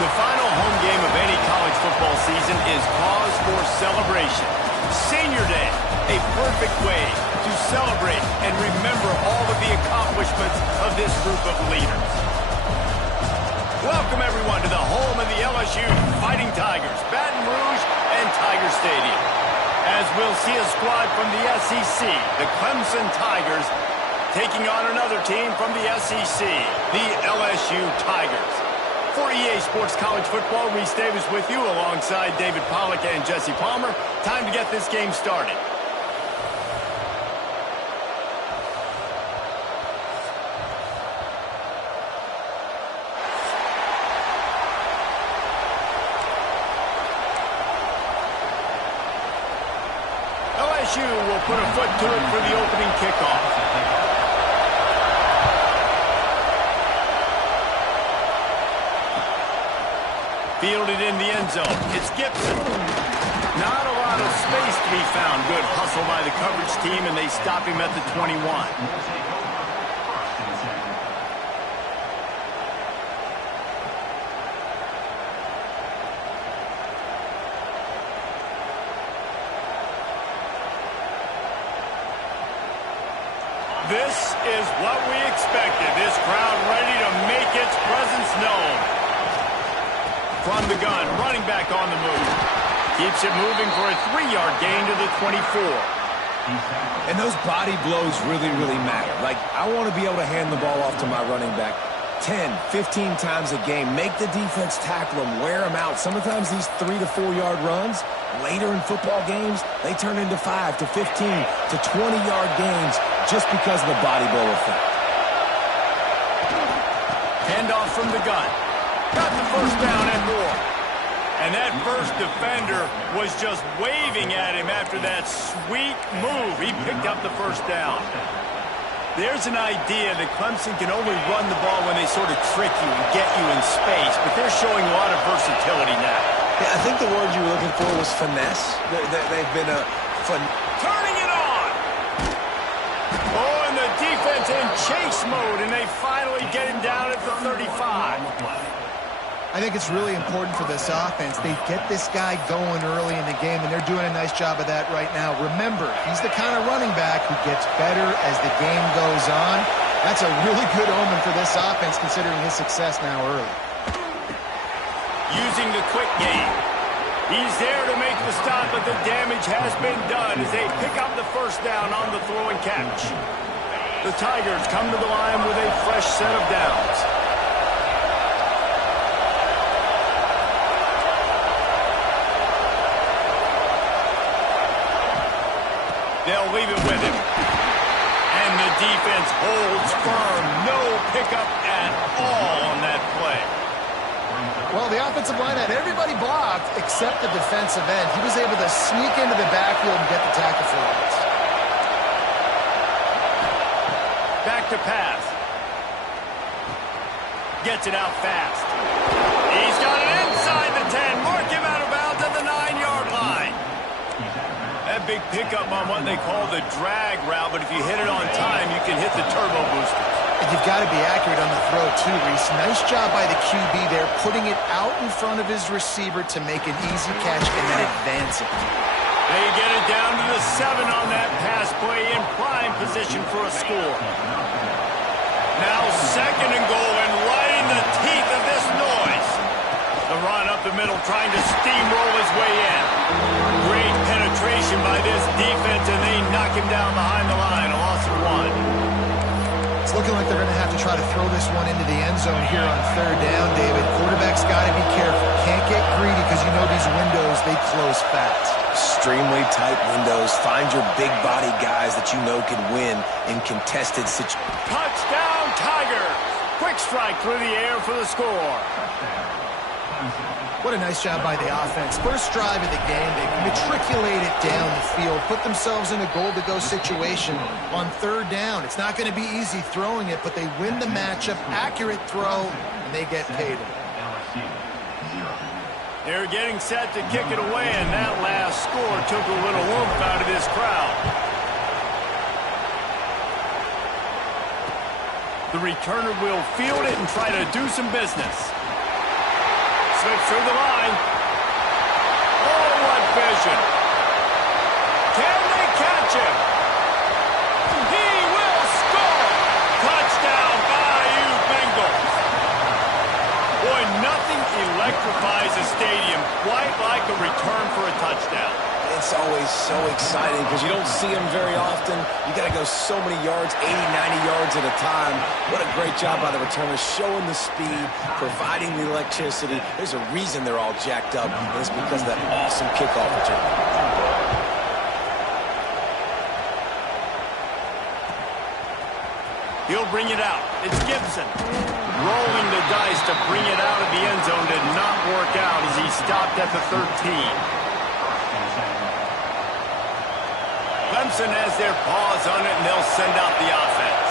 The final home game of any college football season is cause for celebration. Senior Day, a perfect way to celebrate and remember all of the accomplishments of this group of leaders. Welcome, everyone, to the home of the LSU Fighting Tigers, Baton Rouge and Tiger Stadium. As we'll see a squad from the SEC, the Clemson Tigers, taking on another team from the SEC, the LSU Tigers. For EA Sports College Football, Reese Davis with you alongside David Pollack and Jesse Palmer. Time to get this game started. LSU will put a foot to it for the opening kickoff. Fielded in the end zone. It's Gibson. Not a lot of space to be found. Good hustle by the coverage team, and they stop him at the 21. This is what we expected. This crowd ready to make its presence known. From the gun, running back on the move. Keeps it moving for a 3-yard gain to the 24. And those body blows really matter. Like, I want to be able to hand the ball off to my running back 10, 15 times a game. Make the defense tackle them, wear them out. Sometimes these 3 to 4 yard runs, later in football games, they turn into 5 to 15 to 20-yard gains just because of the body blow effect. Handoff from the gun. Got the first down and more. And that first defender was just waving at him after that sweet move. He picked up the first down. There's an idea that Clemson can only run the ball when they sort of trick you and get you in space, but they're showing a lot of versatility now. Yeah, I think the word you were looking for was finesse. They've been turning it on! Oh, and the defense in chase mode, and they finally get him down at the 35. I think it's really important for this offense. They get this guy going early in the game, and they're doing a nice job of that right now. Remember, he's the kind of running back who gets better as the game goes on. That's a really good omen for this offense, considering his success now early. Using the quick game. He's there to make the stop, but the damage has been done as they pick up the first down on the throw and catch. The Tigers come to the line with a fresh set of downs. They'll leave it with him. And the defense holds firm. No pickup at all on that play. Well, the offensive line had everybody blocked except the defensive end. He was able to sneak into the backfield and get the tackle for us. Back to pass. Gets it out fast. He's got it inside the 10. Mark him out of bounds at the 9-yard line. That big pickup on what they call the drag route, but if you hit it on time, you can hit the turbo boosters. And you've got to be accurate on the throw, too, Reese. Nice job by the QB there, putting it out in front of his receiver to make an easy catch and then advance it. They get it down to the 7 on that pass play in prime position for a score. Now 2nd and goal, and right in the teeth of this noise. The run up the middle, trying to steamroll his way in. Great penetration by this defense, and they knock him down behind the line. A loss of 1. It's looking like they're going to have to try to throw this one into the end zone here on 3rd down, David. Quarterback's got to be careful. Can't get greedy because you know these windows, they close fast. extremely tight windows. Find your big body guys that you know can win in contested situations. Touchdown, Tigers! Quick strike through the air for the score. What a nice job by the offense. First drive of the game, they matriculate it down the field, put themselves in a goal-to-go situation on 3rd down. It's not going to be easy throwing it, but they win the matchup, accurate throw, and they get paid. They're getting set to kick it away, and that last score took a little oomph out of this crowd. The returner will field it and try to do some business. slips through the line. Oh, what vision. Can they catch him? He will score. Touchdown, Bayou Bengals. Boy, nothing electrifies a stadium quite like a return for a touchdown. It's always so exciting because you don't see them very often. You got to go so many yards, 80, 90 yards at a time. What a great job by the returners, showing the speed, providing the electricity. There's a reason they're all jacked up, and it's because of that awesome kickoff return. He'll bring it out. It's Gibson. Rolling the dice to bring it out of the end zone did not work out as he stopped at the 13. Clemson has their paws on it, and they'll send out the offense.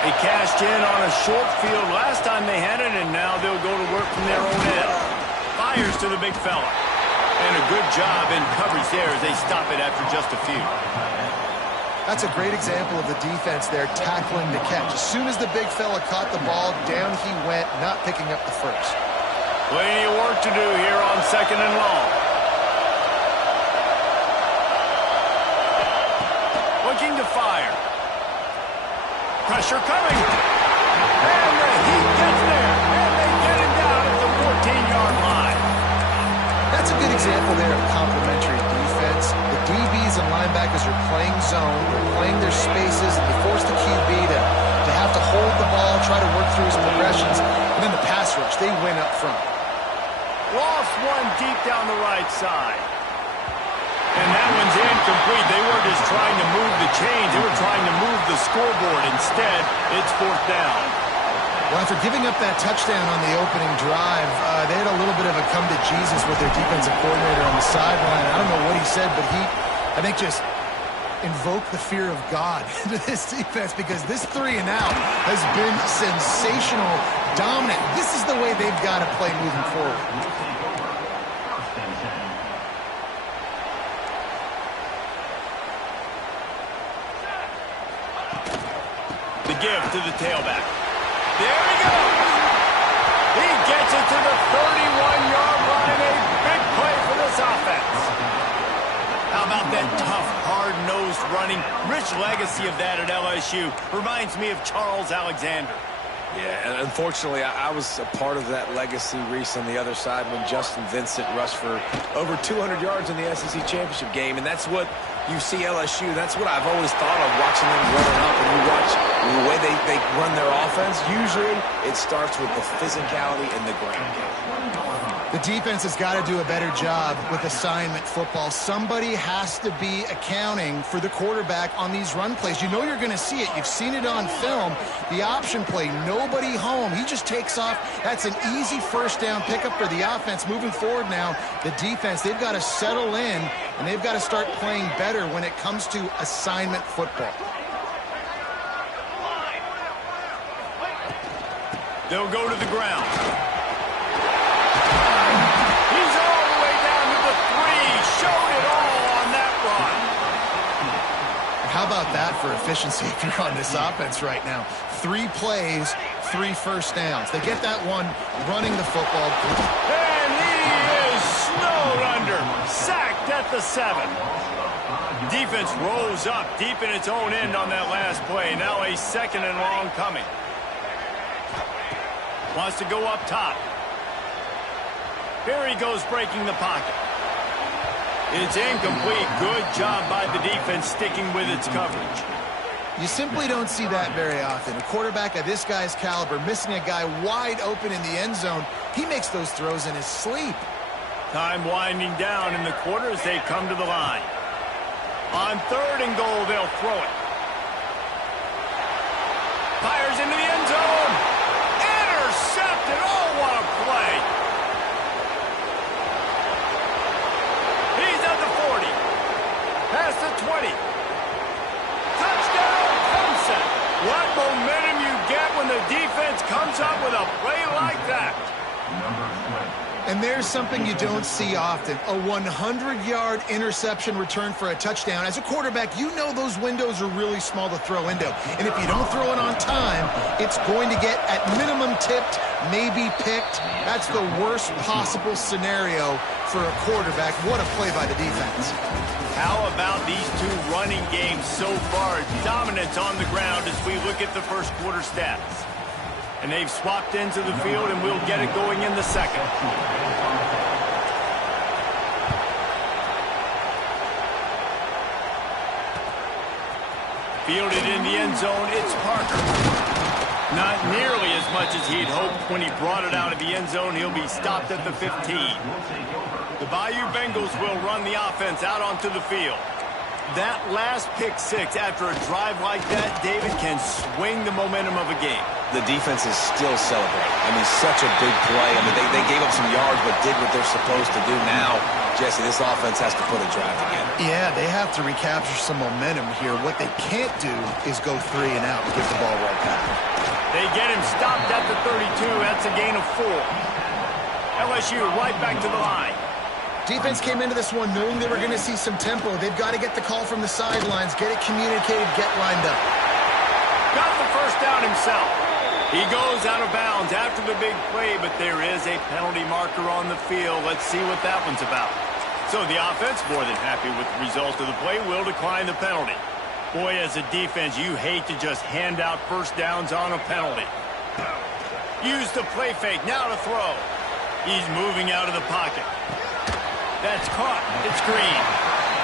They cashed in on a short field last time they had it, and now they'll go to work from their own end. Fires to the big fella. And a good job in coverage there as they stop it after just a few. That's a great example of the defense there tackling the catch. As soon as the big fella caught the ball, down he went, not picking up the first. Plenty of work to do here on 2nd and long. Looking to fire. Pressure coming. And the Heat gets there. And they get him down at the 14-yard line. That's a good example there of complementary defense. The DBs and linebackers are playing zone. They're playing their spaces. And they force the QB to have to hold the ball, try to work through his progressions. And then the pass rush, they win up front. Lost one deep down the right side. And that one's incomplete. They weren't just trying to move the chains. They were trying to move the scoreboard. Instead, it's 4th down. Well, after giving up that touchdown on the opening drive, they had a little bit of a come to Jesus with their defensive coordinator on the sideline. I don't know what he said, but he, I think, just invoked the fear of God into this defense because this 3 and out has been sensational, dominant. This is the way they've got to play moving forward. The give to the tailback. There he goes. He gets it to the 31-yard line. A big play for this offense. How about that tough, hard-nosed running? Rich legacy of that at LSU. Reminds me of Charles Alexander. Yeah, and unfortunately, I was a part of that legacy, Reese, on the other side when Justin Vincent rushed for over 200 yards in the SEC championship game, and that's what you see LSU. That's what I've always thought of watching them running up, and you watch the way they run their offense. Usually, it starts with the physicality in the ground game. The defense has got to do a better job with assignment football. Somebody has to be accounting for the quarterback on these run plays. You know you're going to see it. You've seen it on film. The option play, nobody home. He just takes off. That's an easy first down pickup for the offense. Moving forward now, the defense, they've got to settle in, and they've got to start playing better when it comes to assignment football. They'll go to the ground. He's all the way down to the 3. Showed it all on that run. How about that for efficiency if you're on this offense right now? 3 plays, 3 first downs. They get that one running the football. And he is snowed under. Sacked at the 7. Defense rose up deep in its own end on that last play. Now a 2nd and long coming. Wants to go up top. Here he goes breaking the pocket. It's incomplete. Good job by the defense sticking with its coverage. You simply don't see that very often. A quarterback of this guy's caliber missing a guy wide open in the end zone. He makes those throws in his sleep. Time winding down in the quarter as they come to the line. On 3rd and goal, they'll throw it. Fires into the end zone. Intercepted. Oh, what a play. He's at the 40. Past the 20. Touchdown, Clemson. What momentum you get when the defense comes up with a play like that. And there's something you don't see often, a 100-yard interception return for a touchdown. As a quarterback, you know those windows are really small to throw into. And if you don't throw it on time, it's going to get, at minimum, tipped, maybe picked. That's the worst possible scenario for a quarterback. What a play by the defense. How about these two running games so far? Dominance on the ground as we look at the first quarter stats. And they've swapped into the field, and we'll get it going in the second. Fielded in the end zone, it's Parker. Not nearly as much as he'd hoped when he brought it out of the end zone. He'll be stopped at the 15. The Bayou Bengals will run the offense out onto the field. That last pick six after a drive like that, David, can swing the momentum of a game. The defense is still celebrating. I mean, such a big play. I mean, they gave up some yards but did what they're supposed to do. Now, Jesse, this offense has to put a drive together. Yeah, they have to recapture some momentum here. What they can't do is go 3 and out and give the ball right back. They get him stopped at the 32. That's a gain of 4. LSU right back to the line. Defense came into this one knowing they were going to see some tempo. They've got to get the call from the sidelines, get it communicated, get lined up. Got the first down himself. He goes out of bounds after the big play, but there is a penalty marker on the field. Let's see what that one's about. So the offense, more than happy with the result of the play, will decline the penalty. Boy, as a defense, you hate to just hand out first downs on a penalty. Use the play fake, now to throw. He's moving out of the pocket. That's caught. It's Green.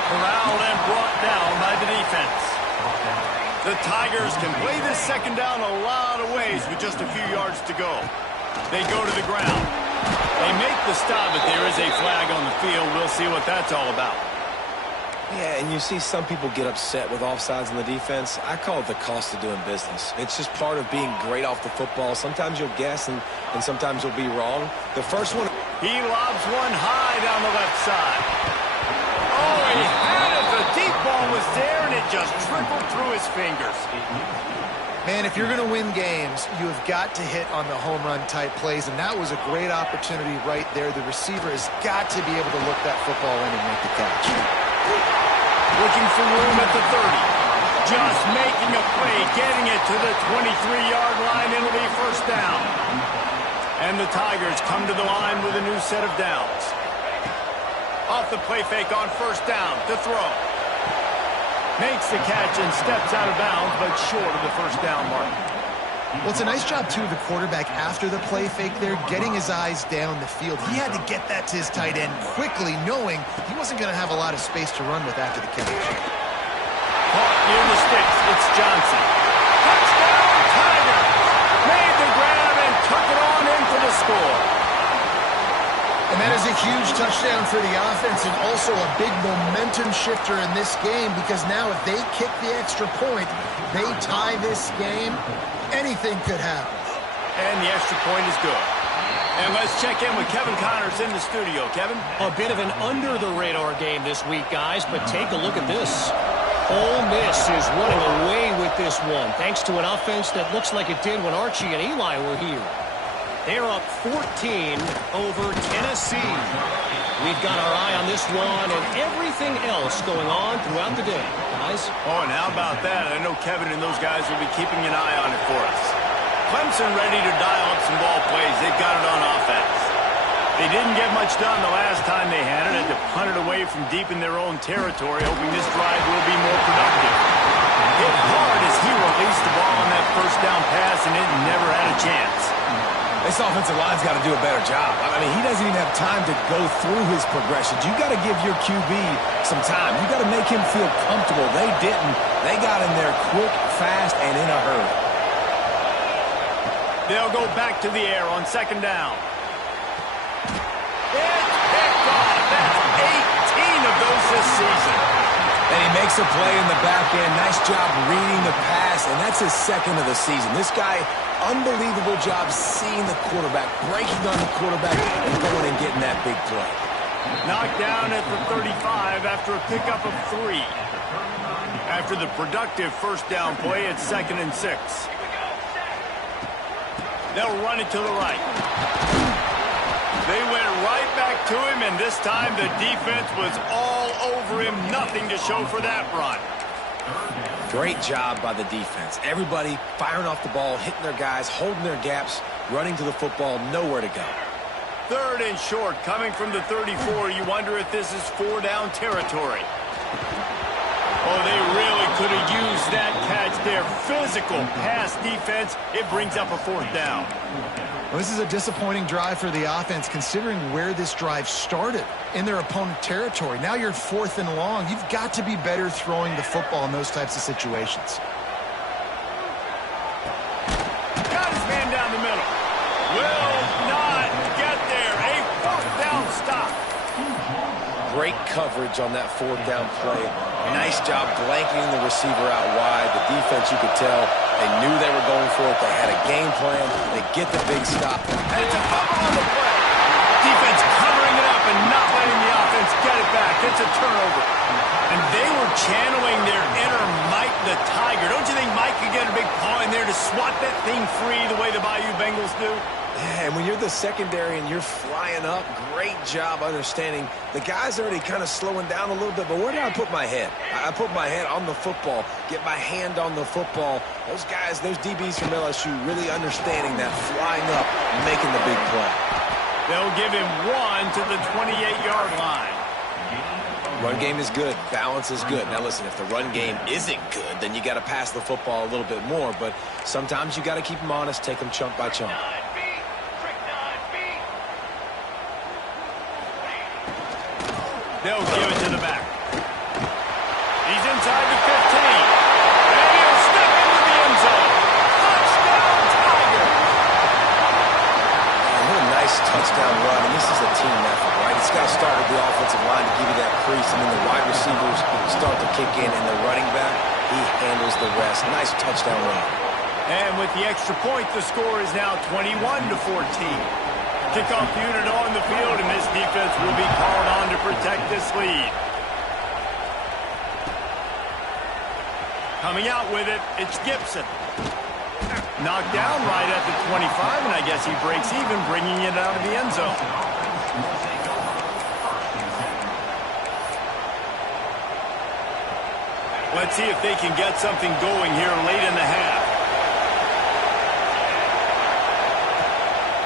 Corralled and brought down by the defense. The Tigers can play this second down a lot of ways with just a few yards to go. They go to the ground. They make the stop, but there is a flag on the field. We'll see what that's all about. Yeah, and you see some people get upset with offsides in the defense. I call it the cost of doing business. It's just part of being great off the football. Sometimes you'll guess, and sometimes you'll be wrong. The first one... He lobs one high down the left side. Oh, he had it. The deep ball was there, and it just trickled through his fingers. Man, if you're going to win games, you have got to hit on the home run type plays, and that was a great opportunity right there. The receiver has got to be able to look that football in and make the catch. Looking for room at the 30. Just making a play, getting it to the 23-yard line. It'll be first down. And the Tigers come to the line with a new set of downs. Off the play fake on first down to throw. Makes the catch and steps out of bounds, but short of the first down mark. Well, it's a nice job, too, of the quarterback after the play fake there, getting his eyes down the field. He had to get that to his tight end quickly, knowing he wasn't going to have a lot of space to run with after the catch. Caught near the sticks. It's Johnson. Touchdown, Tigers! Made the grab and took it on in for the score. And that is a huge touchdown for the offense and also a big momentum shifter in this game because now if they kick the extra point, they tie this game, anything could happen. And the extra point is good. And let's check in with Kevin Connors in the studio. Kevin? A bit of an under-the-radar game this week, guys, but take a look at this. Ole Miss is running away with this one, thanks to an offense that looks like it did when Archie and Eli were here. They're up 14 over Tennessee. We've got our eye on this one and everything else going on throughout the day, guys. Oh, and how about that? I know Kevin and those guys will be keeping an eye on it for us. Clemson ready to dial up some ball plays. They've got it on offense. They didn't get much done the last time they had it. Had to punt it away from deep in their own territory, hoping this drive will be more productive. Hit hard as he released the ball on that first down pass, and it never had a chance. This offensive line's got to do a better job. I mean, he doesn't even have time to go through his progressions. You got to give your QB some time. You got to make him feel comfortable. They didn't. They got in there quick, fast, and in a hurry. They'll go back to the air on second down. It's picked off. That's 18 of those this season. And he makes a play in the back end. Nice job reading the pass, and that's his second of the season. This guy, unbelievable job seeing the quarterback, breaking on the quarterback, and going and getting that big play. Knocked down at the 35 after a pickup of 3. After the productive first down play, it's 2nd and 6. They'll run it to the right. They went right back to him, and this time the defense was all over him. Nothing to show for that run. Great job by the defense. Everybody firing off the ball, hitting their guys, holding their gaps, running to the football, nowhere to go. 3rd and short, coming from the 34. You wonder if this is 4-down territory. Oh, they really could have used that catch there. Physical pass defense. It brings up a 4th down. Well, this is a disappointing drive for the offense, considering where this drive started, in their opponent territory. Now you're 4th and long. You've got to be better throwing the football in those types of situations. Got his man down the middle. Will not get there. A 4th down stop. Great coverage on that 4th down play. Nice job blanketing the receiver out wide. The defense, you could tell, they knew they were going for it. They had a game plan. They get the big stop. And it's a fumble on the play. Defense covering it up and not letting the offense get it back. It's a turnover. And they were channeling their inner Mike the Tiger. Don't you think Mike could get a big paw in there to swat that thing free the way the Bayou Bengals do? Yeah, and when you're the secondary and you're flying up, great job understanding. The guy's already kind of slowing down a little bit, but where did I put my head? I put my head on the football, get my hand on the football. Those guys, those DBs from LSU really understanding that, flying up, making the big play. They'll give him 1 to the 28-yard line. Run game is good. Balance is good. Now, listen, if the run game isn't good, then you got to pass the football a little bit more, but sometimes you got to keep them honest, take them chunk by chunk. They'll give it to the back. He's inside the 15. And he'll step into the end zone. Touchdown, Tiger! What a nice touchdown run, and this is a team effort, right? It's got to start with the offensive line to give you that crease, and then the wide receivers start to kick in, and the running back, he handles the rest. Nice touchdown run. And with the extra point, the score is now 21-14. Kickoff unit on the field, and this defense will be called on to protect this lead. Coming out with it, it's Gibson. Knocked down right at the 25, and I guess he breaks even, bringing it out of the end zone. Let's see if they can get something going here late in the half.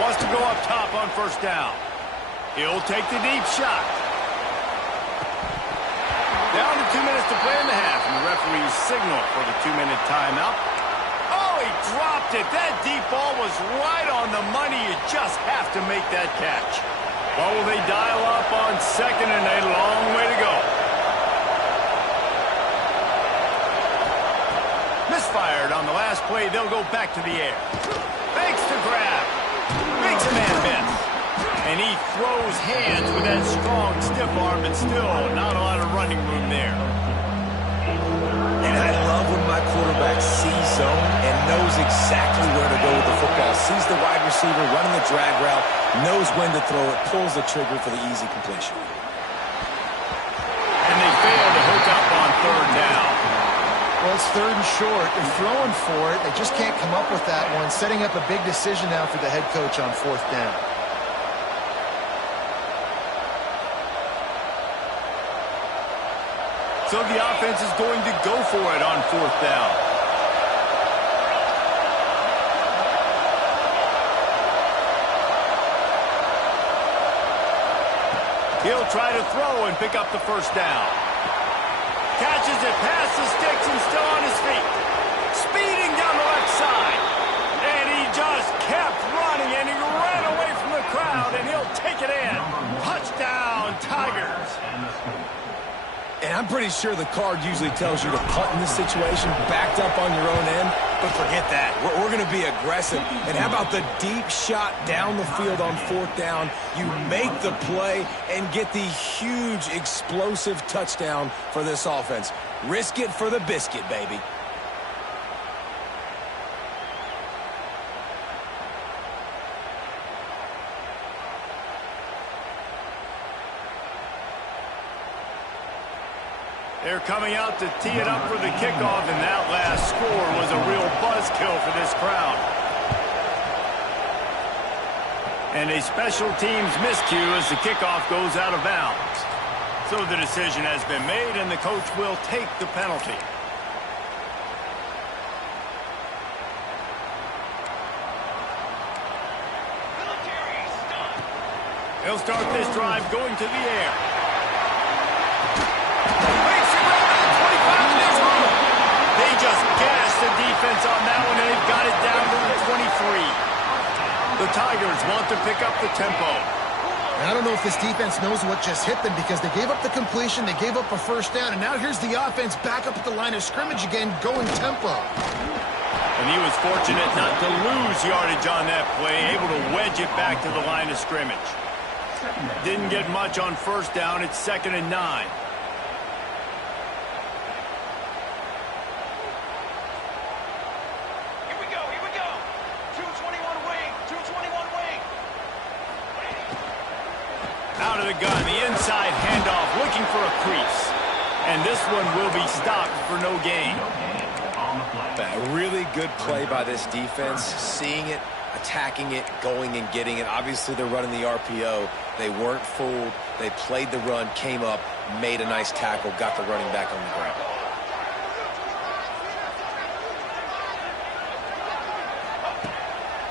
Wants to go up top on 1st down. He'll take the deep shot. Down to 2 minutes to play in the half, and the referee's signal for the 2-minute timeout. Oh, he dropped it. That deep ball was right on the money. You just have to make that catch. What will they dial up on 2nd and a long way to go? Misfired on the last play. They'll go back to the air. Fakes the grab. Makes a man miss. And he throws hands with that strong, stiff arm, but still not a lot of running room there. And I love when my quarterback sees zone and knows exactly where to go with the football. Sees the wide receiver running the drag route, knows when to throw it, pulls the trigger for the easy completion. And they fail to hook up on 3rd down. Well, it's 3rd and short. They're throwing for it. They just can't come up with that one. Setting up a big decision now for the head coach on 4th down. So the offense is going to go for it on 4th down. He'll try to throw and pick up the 1st down. Catches it past the sticks and still on his feet. Speeding down the left side. And he just kept running, and he ran away from the crowd, and he'll take it in. Touchdown, Tigers. And I'm pretty sure the card usually tells you to punt in this situation, backed up on your own end. But forget that. We're going to be aggressive. And how about the deep shot down the field on 4th down? You make the play and get the huge explosive touchdown for this offense. Risk it for the biscuit, baby. They're coming out to tee it up for the kickoff, and that last score was a real buzzkill for this crowd. And a special teams miscue as the kickoff goes out of bounds. So the decision has been made, and the coach will take the penalty. He'll start this drive going to the air. They just gashed the defense on that one, and they've got it down to the 23. The Tigers want to pick up the tempo. I don't know if this defense knows what just hit them because they gave up the completion, they gave up a first down, and now here's the offense back up at the line of scrimmage again, going tempo. And he was fortunate not to lose yardage on that play, able to wedge it back to the line of scrimmage. Didn't get much on first down. It's 2nd and 9. Here we go. 221 wing. Out of the gun, the inside handoff, looking for a crease. And this one will be stopped for no gain. A really good play by this defense, seeing it, attacking it, going and getting it. Obviously, they're running the RPO. They weren't fooled. They played the run, came up, made a nice tackle, got the running back on the ground.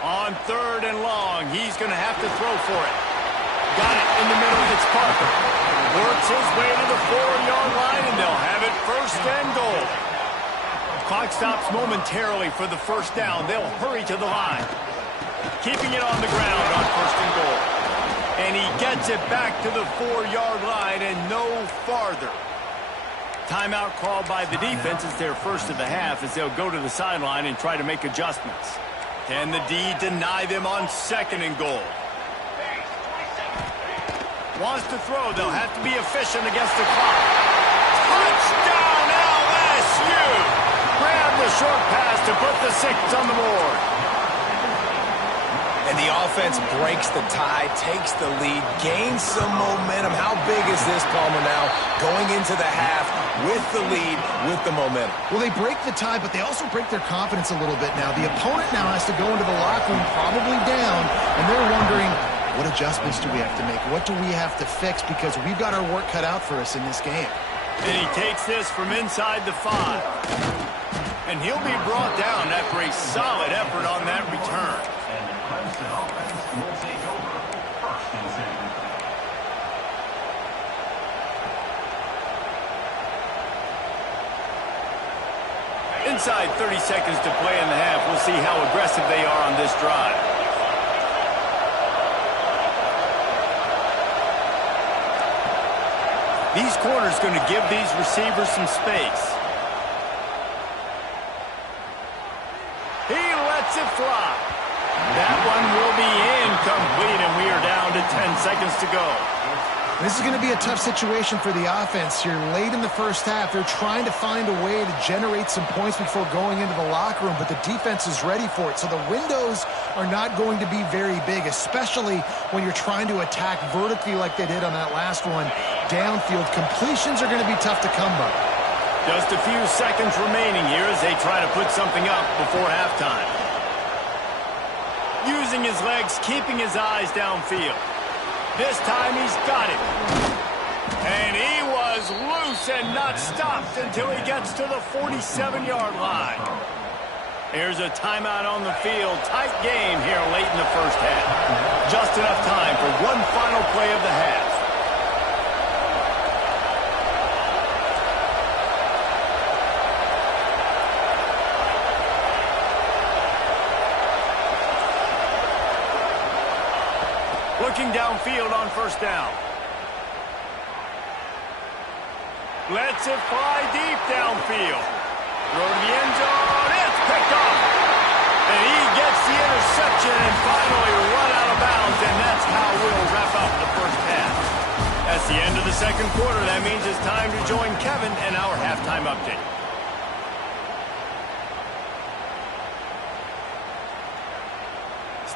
On 3rd and long, he's going to have to throw for it. Got it in the middle. It's Parker. Works his way to the 4-yard line, and they'll have it 1st and goal. Clock stops momentarily for the first down. They'll hurry to the line. Keeping it on the ground on 1st and goal. And he gets it back to the 4-yard line and no farther. Timeout called by the defense. It's their first of the half as they'll go to the sideline and try to make adjustments. Can the D deny them on 2nd and goal? Wants to throw. They'll have to be efficient against the clock. Touchdown LSU! Grab the short pass to put the 6 on the board. And the offense breaks the tie, takes the lead, gains some momentum. How big is this, Palmer, now? Going into the half with the lead, with the momentum. Well, they break the tie, but they also break their confidence a little bit now. The opponent now has to go into the locker room probably down, and they're wondering, what adjustments do we have to make? What do we have to fix? Because we've got our work cut out for us in this game. And he takes this from inside the 5. And he'll be brought down after a solid effort on that return. Inside 30 seconds to play in the half. We'll see how aggressive they are on this drive. These corners going to give these receivers some space. He lets it fly. That one will be incomplete, and we are down to 10 seconds to go. This is going to be a tough situation for the offense here. Late in the first half, they're trying to find a way to generate some points before going into the locker room, but the defense is ready for it. So the windows are not going to be very big, especially when you're trying to attack vertically like they did on that last one. Downfield completions are going to be tough to come by. Just a few seconds remaining here as they try to put something up before halftime. Using his legs, keeping his eyes downfield. This time he's got it. And he was loose and not stopped until he gets to the 47-yard line. Here's a timeout on the field. Tight game here late in the first half. Just enough time for one final play of the half. Looking downfield on first down. Lets it fly deep downfield. Throw to the end zone. It's picked off. And he gets the interception and finally run out of bounds. And that's how we'll wrap up the first half. That's the end of the second quarter. That means it's time to join Kevin and our halftime update.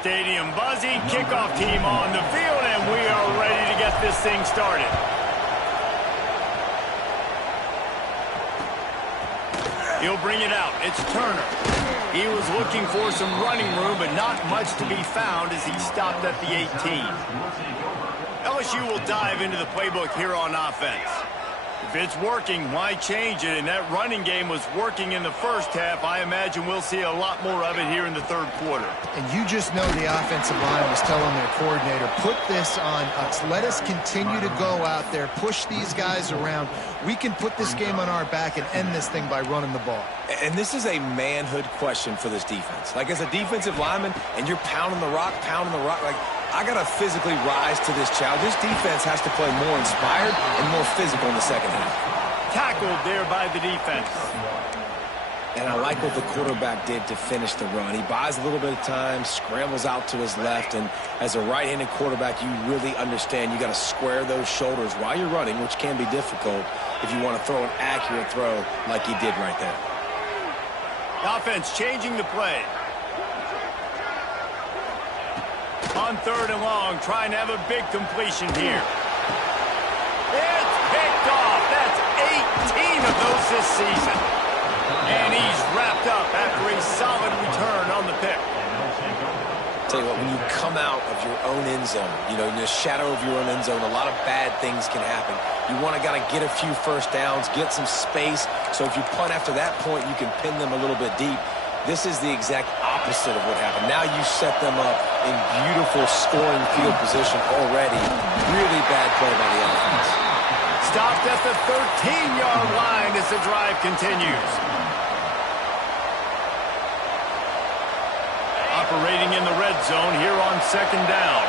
Stadium buzzing, kickoff team on the field, and we are ready to get this thing started. He'll bring it out. It's Turner. He was looking for some running room, but not much to be found as he stopped at the 18. LSU will dive into the playbook here on offense. If it's working, why change it? And that running game was working in the first half. I imagine we'll see a lot more of it here in the third quarter. And you just know the offensive line was telling their coordinator, put this on us. Let us continue to go out there, push these guys around. We can put this game on our back and end this thing by running the ball. And this is a manhood question for this defense. Like, as a defensive lineman, and you're pounding the rock, like, I got to physically rise to this challenge. This defense has to play more inspired and more physical in the second half. Tackled there by the defense. And I like what the quarterback did to finish the run. He buys a little bit of time, scrambles out to his left, and as a right-handed quarterback, you really understand you got to square those shoulders while you're running, which can be difficult if you want to throw an accurate throw like he did right there. The offense changing the play. On third and long, trying to have a big completion here. It's picked off. That's 18 of those this season. And he's wrapped up after a solid return on the pick. Tell you what, when you come out of your own end zone, you know, in the shadow of your own end zone, a lot of bad things can happen. You want to get a few first downs, get some space, so if you punt after that point, you can pin them a little bit deep. This is the exact opposite of what happened. Now you set them up in beautiful scoring field position already. Really bad play by the offense. Stopped at the 13-yard line as the drive continues. Operating in the red zone here on second down.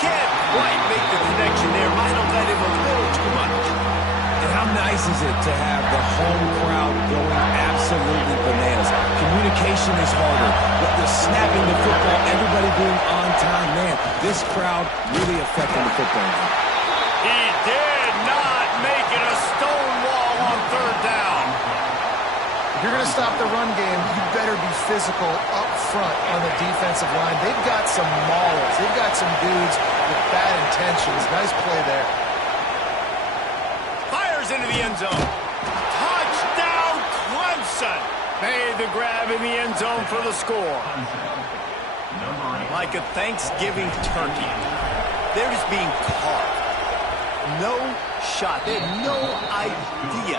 Can't quite make the connection there. Might have let him a little too much. And how nice is it to have the home crowd going absolutely bananas? Communication is harder. But the snapping the football, everybody being on time, man, this crowd really affecting the football game. He did not make it a stone wall on third down. If you're going to stop the run game, you better be physical up front on the defensive line. They've got some maulers. They've got some dudes with bad intentions. Nice play there. Fires into the end zone. Touchdown, Clemson. Made the grab in the end zone for the score. Like a Thanksgiving turkey. They're just being carved. No shot. They have no idea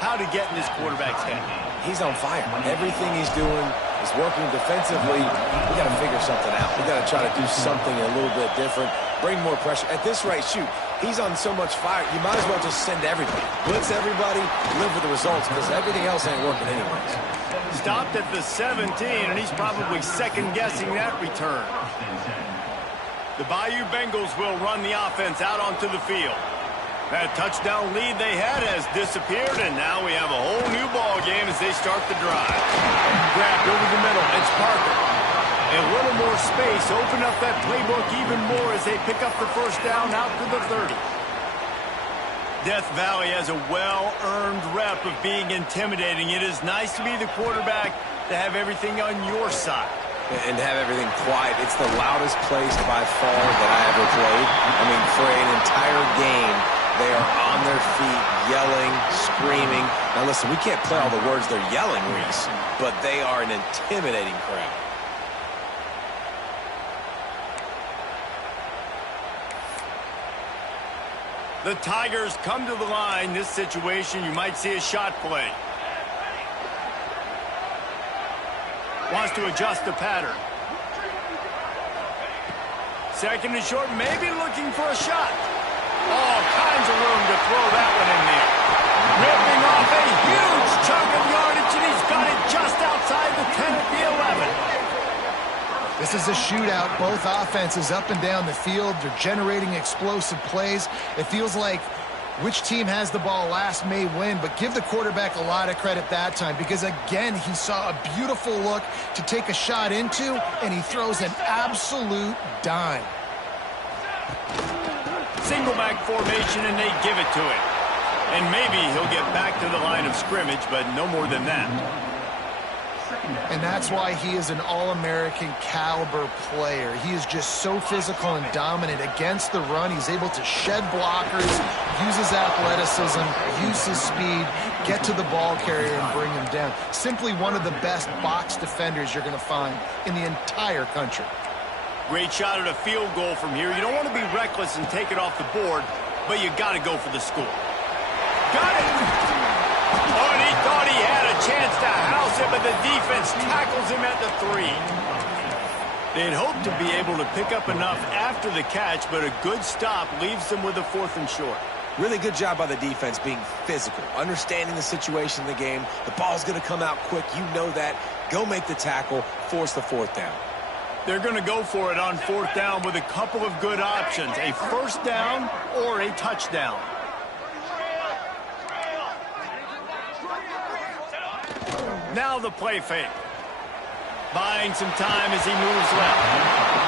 how to get in this quarterback's head. He's on fire. Everything he's doing is working defensively. We got to figure something out. We got to try to do something a little bit different. Bring more pressure. At this rate, shoot, he's on so much fire, you might as well just send everybody. Blitz everybody, live with the results, because everything else ain't working anyways. Stopped at the 17, and he's probably second-guessing that return. The Bayou Bengals will run the offense out onto the field. That touchdown lead they had has disappeared, and now we have a whole new ball game as they start the drive. Grabbed over the middle. It's Parker. A little more space. Open up that playbook even more as they pick up the first down out to the 30. Death Valley has a well-earned rep of being intimidating. It is nice to be the quarterback, to have everything on your side. And to have everything quiet. It's the loudest place by far that I ever played. I mean, for an entire game, they are on their feet, yelling, screaming. Now listen, we can't play all the words they're yelling, Reese, but they are an intimidating crowd. The Tigers come to the line. This situation, you might see a shot play. Wants to adjust the pattern. Second and short, maybe looking for a shot. All kinds of room to throw that one in there. Ripping off a huge chunk of yardage, and he's got it just outside the 10 at the 11. This is a shootout. Both offenses up and down the field. They're generating explosive plays. It feels like which team has the ball last may win, but give the quarterback a lot of credit that time because, again, he saw a beautiful look to take a shot into, and he throws an absolute dime. Single back formation, and they give it to him. And maybe he'll get back to the line of scrimmage, but no more than that. And that's why he is an All-American caliber player. He is just so physical and dominant against the run. He's able to shed blockers, use his athleticism, use his speed, get to the ball carrier and bring him down. Simply one of the best box defenders you're going to find in the entire country. Great shot at a field goal from here. You don't want to be reckless and take it off the board, but you got to go for the score. Got it! Oh, and he thought he had a chance to house it, but the defense tackles him at the 3. They'd hoped to be able to pick up enough after the catch, but a good stop leaves them with a 4th and short. Really good job by the defense being physical, understanding the situation in the game. The ball's going to come out quick. You know that. Go make the tackle, force the 4th down. They're going to go for it on 4th down with a couple of good options, a 1st down or a touchdown. Now the play fake. Buying some time as he moves left.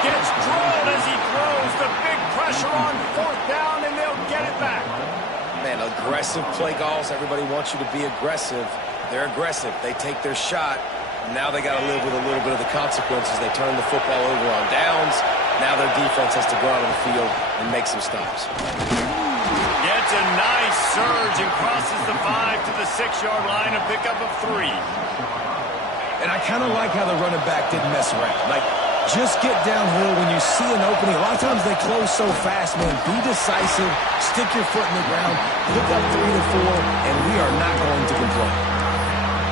Gets drilled as he throws. The big pressure on 4th down, and they'll get it back. Man, aggressive play calls. Everybody wants you to be aggressive. They're aggressive. They take their shot. Now they got to live with a little bit of the consequences. They turn the football over on downs. Now their defense has to go out on the field and make some stops. Gets a nice surge and crosses the 5 to the 6-yard line, a pickup of 3. And I kind of like how the running back didn't mess around. Like, just get downhill when you see an opening. A lot of times they close so fast, man. Be decisive, stick your foot in the ground, pick up 3 to 4, and we are not going to complain.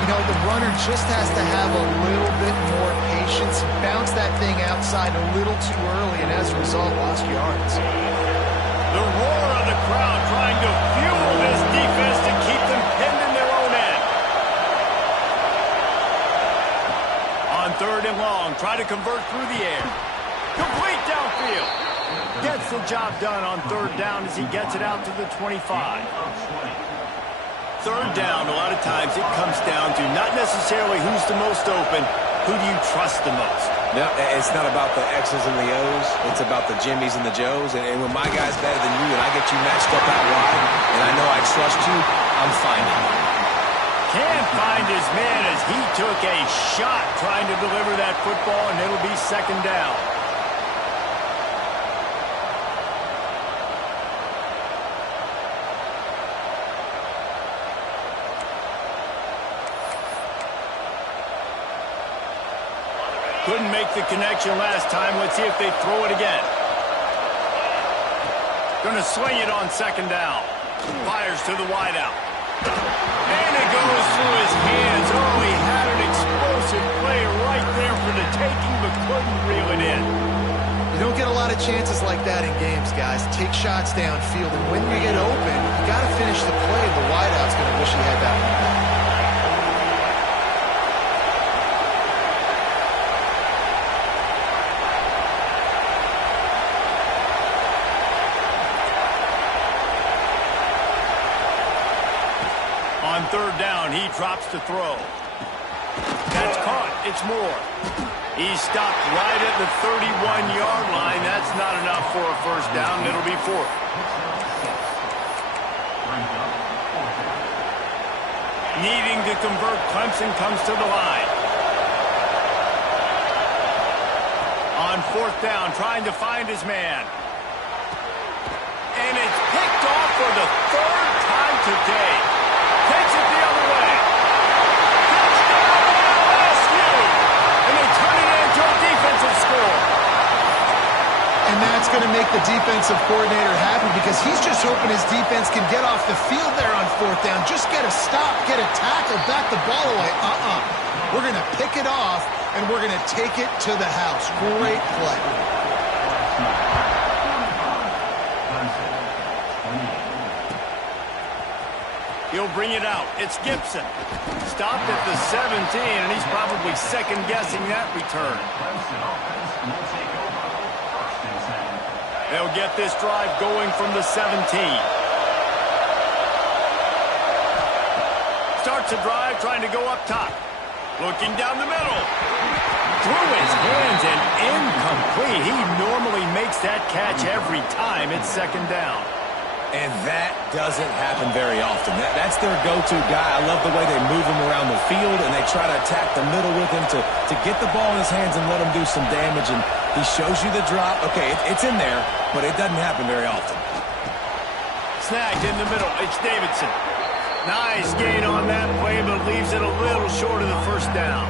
You know, the runner just has to have a little bit more patience. Bounce that thing outside a little too early, and as a result, lost yards. The roar of the crowd trying to fuel this defense to keep them pinned in their own end. On 3rd and long, try to convert through the air. Complete downfield. Gets the job done on 3rd down as he gets it out to the 25. 3rd down, a lot of times it comes down to not necessarily who's the most open, who do you trust the most? No, it's not about the X's and the O's. It's about the Jimmies and the Joes. And when my guy's better than you and I get you matched up out wide and I know I trust you, I'm finding you. Can't find his man as he took a shot trying to deliver that football, and it'll be 2nd down. Couldn't make the connection last time. Let's see if they throw it again. Going to swing it on 2nd down. Fires to the wideout. And it goes through his hands. Oh, he had an explosive play right there for the taking, but couldn't reel it in. You don't get a lot of chances like that in games, guys. Take shots downfield, and when you get open, you got to finish the play. The wideout's going to wish he had that one back. On 3rd down, he drops to throw. That's caught. It's Moore. He stopped right at the 31-yard line. That's not enough for a 1st down. It'll be 4th. Needing to convert, Clemson comes to the line. On 4th down, trying to find his man. And it's picked off for the 3rd time today. Takes it the other way. Touchdown, LSU! And they turn it into a defensive score. And that's going to make the defensive coordinator happy because he's just hoping his defense can get off the field there on 4th down. Just get a stop, get a tackle, back the ball away. We're going to pick it off, and we're going to take it to the house. Great play. He'll bring it out. It's Gibson. Stopped at the 17, and he's probably second-guessing that return. They'll get this drive going from the 17. Starts a drive, trying to go up top. Looking down the middle. Through his hands and incomplete. He normally makes that catch every time. It's 2nd down. And that doesn't happen very often. That's their go-to guy. I love the way they move him around the field, and they try to attack the middle with him to get the ball in his hands and let him do some damage. And he shows you the drop. Okay, it's in there, but it doesn't happen very often. Snagged in the middle. It's Davidson. Nice gain on that play, but leaves it a little short of the first down.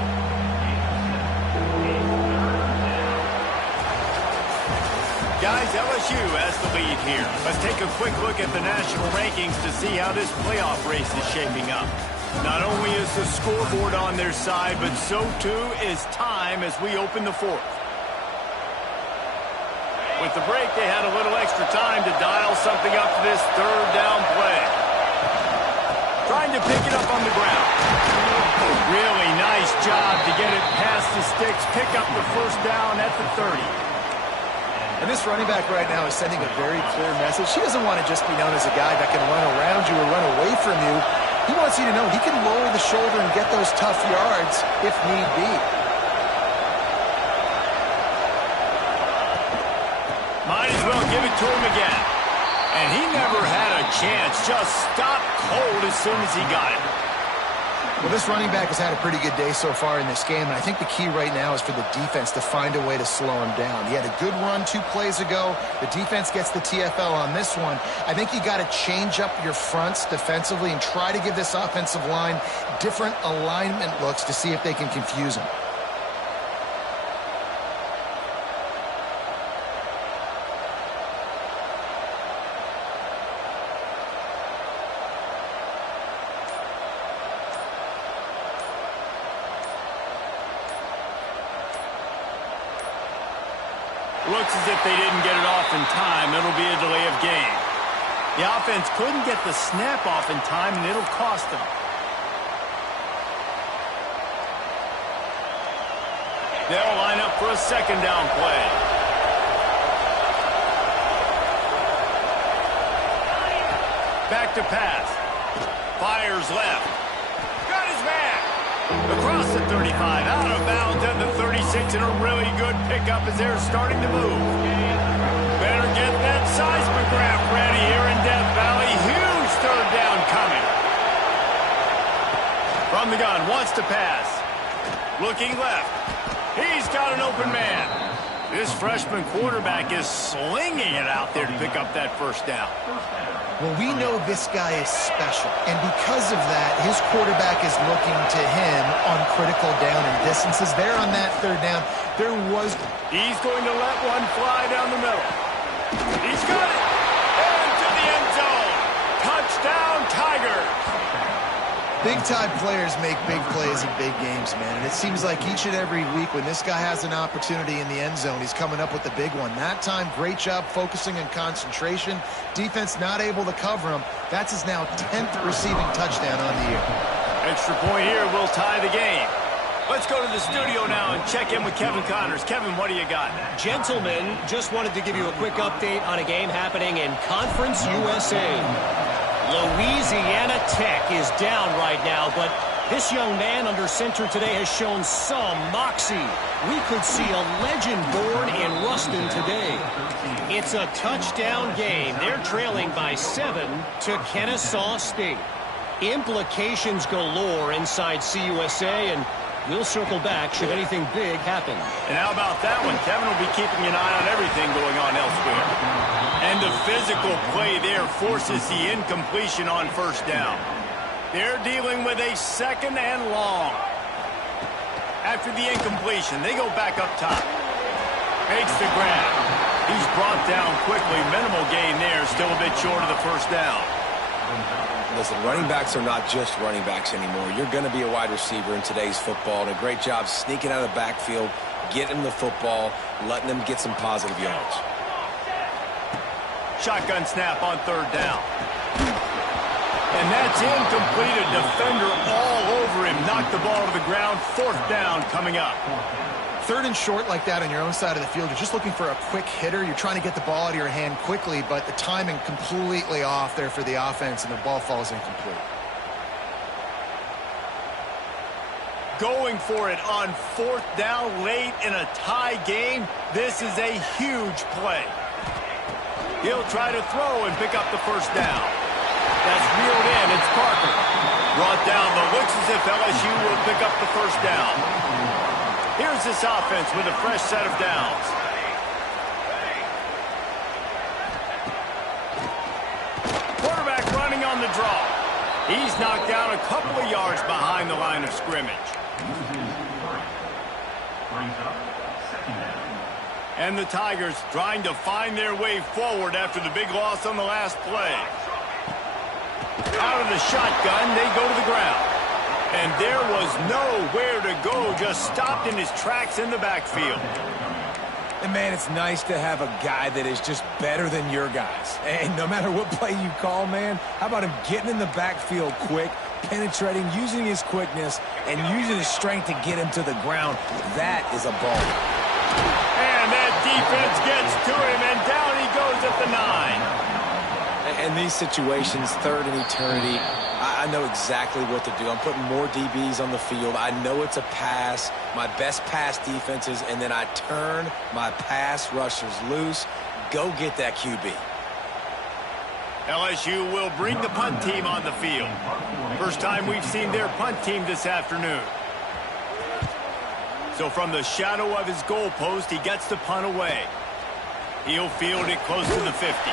Guys, LSU has the lead here. Let's take a quick look at the national rankings to see how this playoff race is shaping up. Not only is the scoreboard on their side, but so too is time as we open the fourth. With the break, they had a little extra time to dial something up to this third down play. Trying to pick it up on the ground. Really nice job to get it past the sticks, pick up the first down at the 30. And this running back right now is sending a very clear message. He doesn't want to just be known as a guy that can run around you or run away from you. He wants you to know he can lower the shoulder and get those tough yards if need be. Might as well give it to him again. And he never had a chance. Just stopped cold as soon as he got it. Well, this running back has had a pretty good day so far in this game, and I think the key right now is for the defense to find a way to slow him down. He had a good run 2 plays ago. The defense gets the TFL on this one. I think you got to change up your fronts defensively and try to give this offensive line different alignment looks to see if they can confuse him. Looks as if they didn't get it off in time. It'll be a delay of game. The offense couldn't get the snap off in time, and it'll cost them. They'll line up for a second down play. Back to pass. Fires left. Got his man. Across the 35, out of bounds at the 36, and a really good pickup as they're starting to move. Better get that seismograph ready here in Death Valley. Huge third down coming. From the gun, wants to pass. Looking left. He's got an open man. This freshman quarterback is slinging it out there to pick up that first down. Well, we know this guy is special, and because of that, his quarterback is looking to him on critical down and distances. There on that third down, He's going to let one fly down the middle. He's got it! Into the end zone! Touchdown, Tigers! Big-time players make big plays in big games, man, and it seems like each and every week when this guy has an opportunity in the end zone, he's coming up with the big one. That time, great job focusing on concentration. Defense not able to cover him. That's his now 10th receiving touchdown on the year. Extra point here will tie the game. Let's go to the studio now and check in with Kevin Connors. Kevin, what do you got? Gentlemen, just wanted to give you a quick update on a game happening in Conference USA. Louisiana Tech is down right now, but this young man under center today has shown some moxie. We could see a legend born in Ruston today. It's a touchdown game. They're trailing by 7 to Kennesaw State. Implications galore inside CUSA, and we'll circle back should anything big happen. And how about that one? Kevin will be keeping an eye on everything going on elsewhere. And the physical play there forces the incompletion on first down. They're dealing with a second and long. After the incompletion, they go back up top. Makes the grab. He's brought down quickly. Minimal gain there. Still a bit short of the first down. Listen, running backs are not just running backs anymore. You're going to be a wide receiver in today's football. And a great job sneaking out of the backfield, getting the football, letting them get some positive yards. Shotgun snap on third down. And that's incomplete. A defender all over him. Knocked the ball to the ground. Fourth down coming up. Third and short like that on your own side of the field. You're just looking for a quick hitter. You're trying to get the ball out of your hand quickly, but the timing completely off there for the offense, and the ball falls incomplete. Going for it on fourth down late in a tie game. This is a huge play. He'll try to throw and pick up the first down. That's reeled in. It's Parker. Brought down, but looks as if LSU will pick up the first down. Here's this offense with a fresh set of downs. Quarterback running on the draw. He's knocked down a couple of yards behind the line of scrimmage. And the Tigers trying to find their way forward after the big loss on the last play. Out of the shotgun, they go to the ground. And there was nowhere to go, just stopped in his tracks in the backfield. And, man, it's nice to have a guy that is just better than your guys. And no matter what play you call, man, how about him getting in the backfield quick, penetrating, using his quickness, and using his strength to get him to the ground. That is a ball. And that defense gets to him, and down he goes at the 9. In these situations, third and eternity, I know exactly what to do. I'm putting more DBs on the field. I know it's a pass, my best pass defenses, and then I turn my pass rushers loose. Go get that QB. LSU will bring the punt team on the field. First time we've seen their punt team this afternoon. So from the shadow of his goalpost, he gets the punt away. He'll field it close to the 50.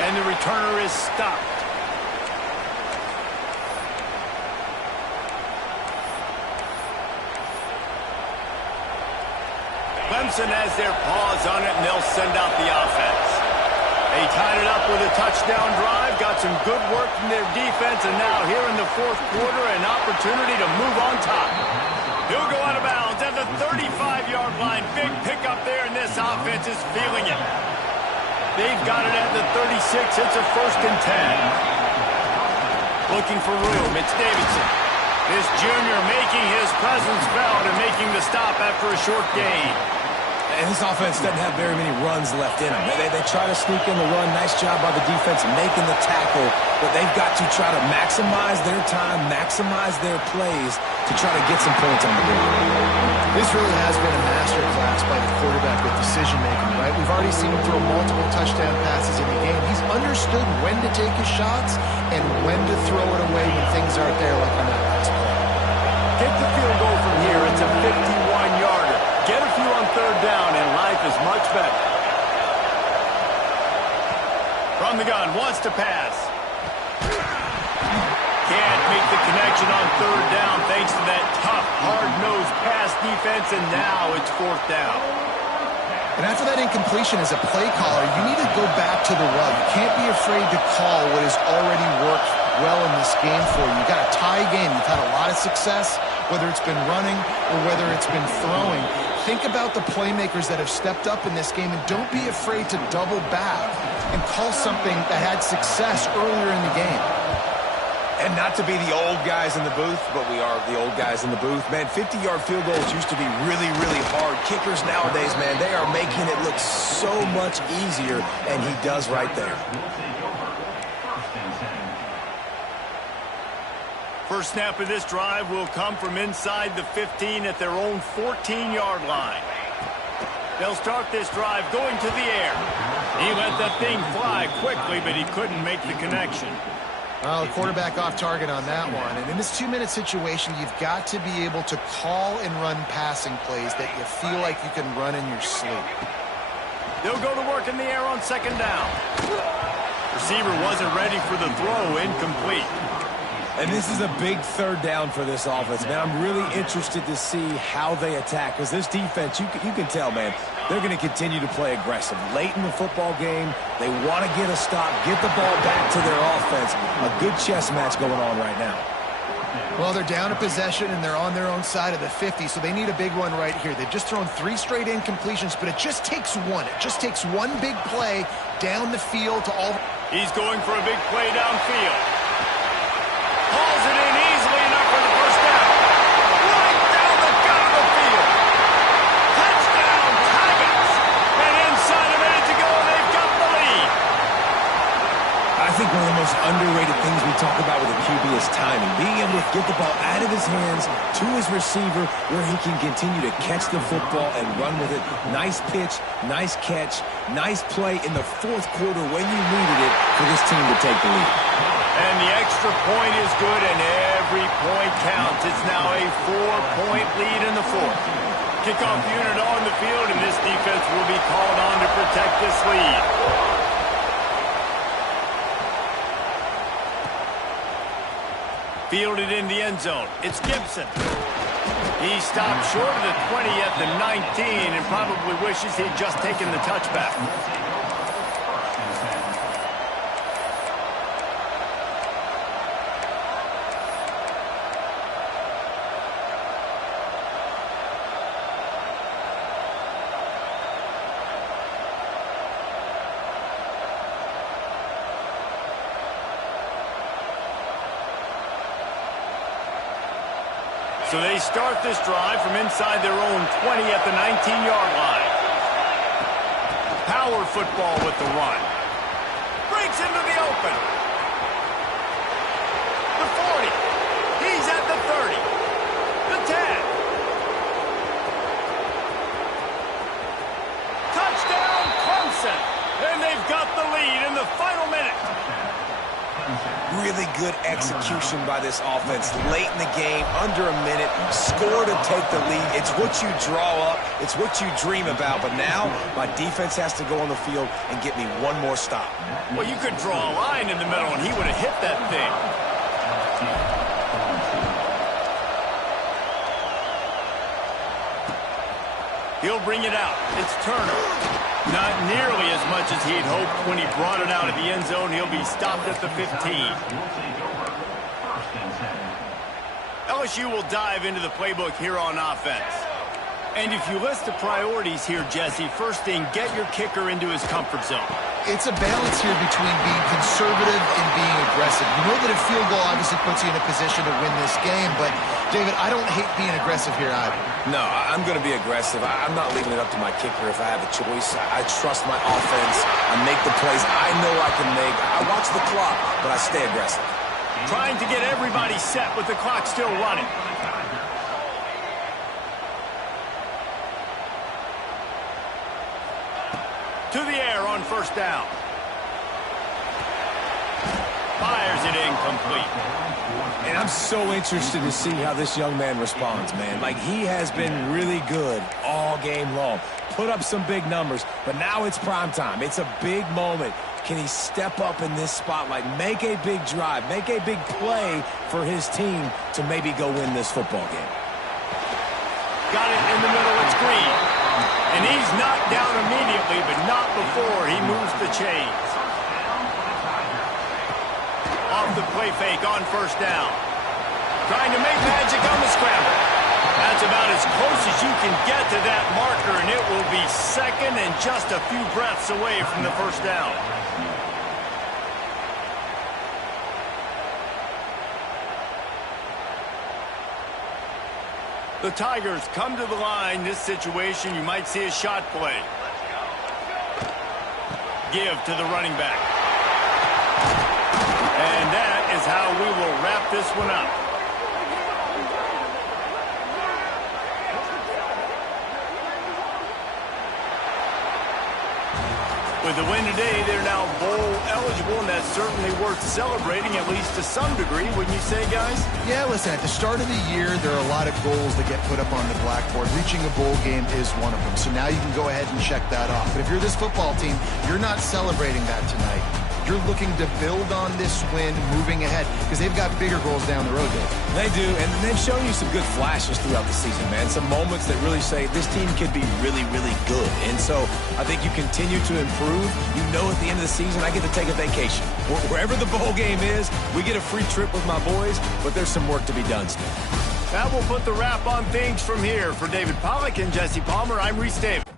And the returner is stopped. Clemson has their paws on it, and they'll send out the offense. They tied it up with a touchdown drive, got some good work from their defense, and now here in the fourth quarter, an opportunity to move on top. He'll go out of bounds at the 35-yard line. Big pickup there, and this offense is feeling it. They've got it at the 36. It's a 1st and 10. Looking for room. It's Davidson. This junior making his presence felt and making the stop after a short gain. And this offense doesn't have very many runs left in them. They try to sneak in the run. Nice job by the defense making the tackle. But they've got to try to maximize their time, maximize their plays to try to get some points on the board. This really has been a masterclass by the quarterback with decision-making, right? We've already seen him throw multiple touchdown passes in the game. He's understood when to take his shots and when to throw it away when things aren't there, like on that last play. Take the field goal from here. It's a 51-yarder. Get a few on third down, and life is much better. From the gun, wants to pass. Can't make the connection on third down thanks to that tough, hard-nosed pass defense, and now it's 4th down. And after that incompletion as a play caller, you need to go back to the well. You can't be afraid to call what has already worked well in this game for you. You've got a tie game. You've had a lot of success, whether it's been running or whether it's been throwing. Think about the playmakers that have stepped up in this game, and don't be afraid to double back and call something that had success earlier in the game. And not to be the old guys in the booth, but we are the old guys in the booth. Man, 50-yard field goals used to be really, really hard. Kickers nowadays, man, they are making it look so much easier, and he does right there. First snap of this drive will come from inside the 15 at their own 14-yard line. They'll start this drive going to the air. He let that thing fly quickly, but he couldn't make the connection. Well, the quarterback off target on that one. And in this 2-minute situation, you've got to be able to call and run passing plays that you feel like you can run in your sleep. They'll go to work in the air on 2nd down. Receiver wasn't ready for the throw, incomplete. And this is a big 3rd down for this offense, man. I'm really interested to see how they attack, because this defense, you can tell, man, they're going to continue to play aggressive. Late in the football game, they want to get a stop, get the ball back to their offense. A good chess match going on right now. Well, they're down a possession, and they're on their own side of the 50, so they need a big one right here. They've just thrown 3 straight incompletions, but it just takes one. It just takes one big play down the field to all. He's going for a big play downfield. Hauls it in easily enough for the first down. Right down the gut of the field. Touchdown, Tigers. And inside a minute to go, they've got the lead. I think one of the most underrated things we talk about with a QB is his timing, being able to get the ball out of his hands to his receiver where he can continue to catch the football and run with it. Nice pitch, nice catch, nice play in the fourth quarter when you needed it for this team to take the lead. And the extra point is good, and every point counts. It's now a 4-point lead in the fourth. Kickoff unit on the field, and this defense will be called on to protect this lead. Fielded in the end zone. It's Gibson. He stopped short of the 20 at the 19 and probably wishes he'd just taken the touchback. So they start this drive from inside their own 20 at the 19-yard line. Power football with the run. Breaks into the open. The 40. He's at the 30. The 10. Touchdown, Clemson. And they've got the lead in the final minute. Really good execution by this offense late in the game, under a minute, score to take the lead. It's what you draw up, it's what you dream about, but now my defense has to go on the field and get me one more stop. Well, you could draw a line in the middle and he would have hit that thing. He'll bring it out. It's Turner. Not nearly as much as he'd hoped when he brought it out of the end zone. He'll be stopped at the 15. LSU will dive into the playbook here on offense. And if you list the priorities here, Jesse, first thing, get your kicker into his comfort zone. It's a balance here between being conservative and being aggressive. You know that a field goal obviously puts you in a position to win this game, but, David, I don't hate being aggressive here either. No, I'm going to be aggressive. I'm not leaving it up to my kicker if I have a choice. I trust my offense. I make the plays I know I can make. I watch the clock, but I stay aggressive. Trying to get everybody set with the clock still running. To the air on first down. Fires it incomplete. And I'm so interested to see how this young man responds, man. Like, he has been really good all game long. Put up some big numbers, but now it's prime time. It's a big moment. Can he step up in this spotlight, make a big drive, make a big play for his team to maybe go win this football game? Got it in the middle. It's Green. And he's knocked down immediately, but not before he moves the chains. Off the play fake on first down. Trying to make magic on the scramble. That's about as close as you can get to that marker, and it will be second and just a few breaths away from the first down. The Tigers come to the line. This situation, you might see a shot play. Give to the running back. And that is how we will wrap this one up. With the win today, they're now bowl eligible, and that's certainly worth celebrating, at least to some degree, wouldn't you say, guys? Yeah, listen, at the start of the year, there are a lot of goals that get put up on the blackboard. Reaching a bowl game is one of them. So now you can go ahead and check that off. But if you're this football team, you're not celebrating that tonight. You're looking to build on this win moving ahead because they've got bigger goals down the road, Dave. They do, and they've shown you some good flashes throughout the season, man. Some moments that really say this team could be really, really good. And so I think you continue to improve. You know at the end of the season, I get to take a vacation. Wherever the bowl game is, we get a free trip with my boys, but there's some work to be done still. That will put the wrap on things from here. For David Pollack and Jesse Palmer, I'm Reese Davis.